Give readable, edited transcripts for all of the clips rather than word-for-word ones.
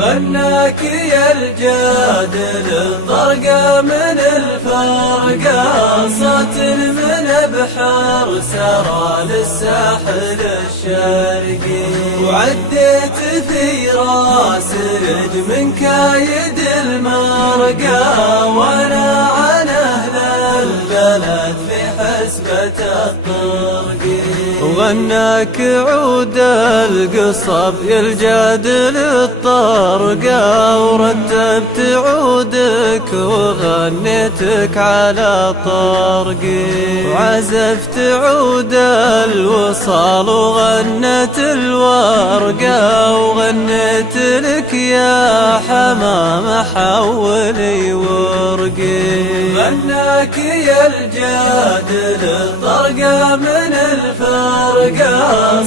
غناك يا الجادل طرقة من الفرقة، صوت من بحر سرى للساحل الشرقي، وعديت في راس رج من كايد المرقى، وانا عن اهل البلد في حسبة الطرقي. وغناك عود القصب يا الجادل الطرقة، ورتبت عودك وغنيتك على طرقي، وعزفت عود الوصال وغنت الورقة، وغنيت لك يا حمام حولي ورقي. غناك يا الجادل طرقة من الفرقة،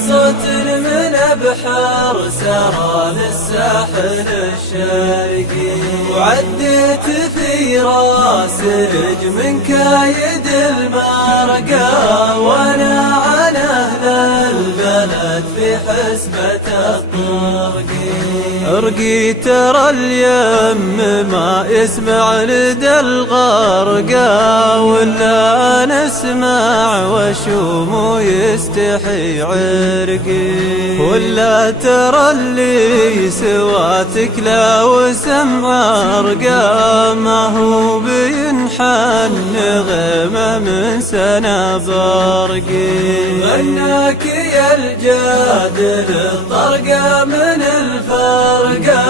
صوت من بحر سرى للساحل الشرقي، وعديت في راس رج من كايد المرقى، وانا عن اهل البلد في حسبة الطرقي. ارقي ترى اليم ما يسمع ندى الغرقى، ولا نسمع وشوم يستحي عرقي، ولا ترى اللي سواتك لا وسمع عرقى، ما هو بينحن غيمه من سنة برقي. غناك يا الجادل طرقة من الفرقة،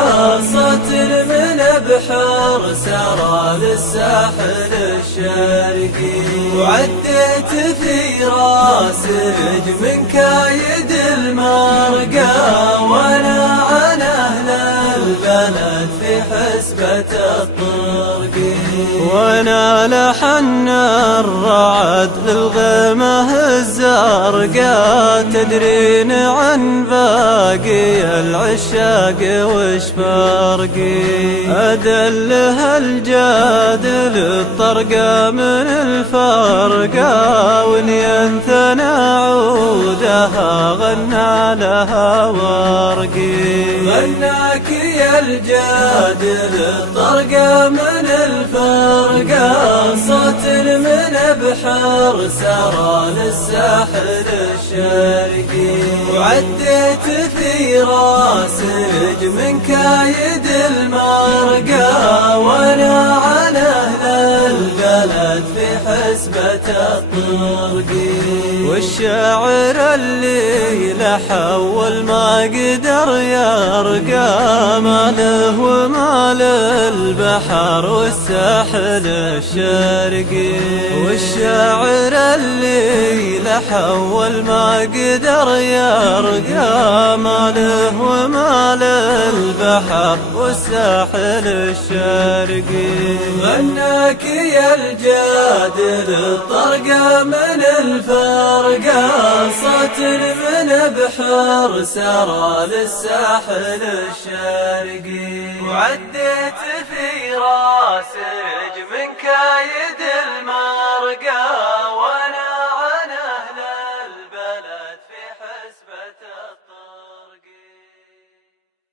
صوت من بحر سرى للساحل الشرقي، وعديت في راس رج من كايد المرقى، وانا عن اهل البلد في حسبة الطرقي. وانا لحن الرعد للغيمة الزرقاء، تدرين عن باقي العشاق وش فرقي، أدلها الجادل الطرقة من الفرقة، ولينثنى عودها غنى لها ورقي. غناك يا الجادل الطرقة من الفرقة، صوت من بحر سرى للساحل الشرقي، وعديت في راس رج من كايد المرقى، وانا عن اهل البلد في حسبة الطرقي. والشاعر اللي لحول ما قدر يرقى، ماله ومال البحر والساحل الشرقي. والشاعر اللي لحول ما قدر يرقى، ماله ومال البحر والساحل الشرقي. غناك يا الجادل طرقة من الفرقة، صوت من بحر سرى للساحل الشرقي، وعديت في راس رج من كايد المرقى.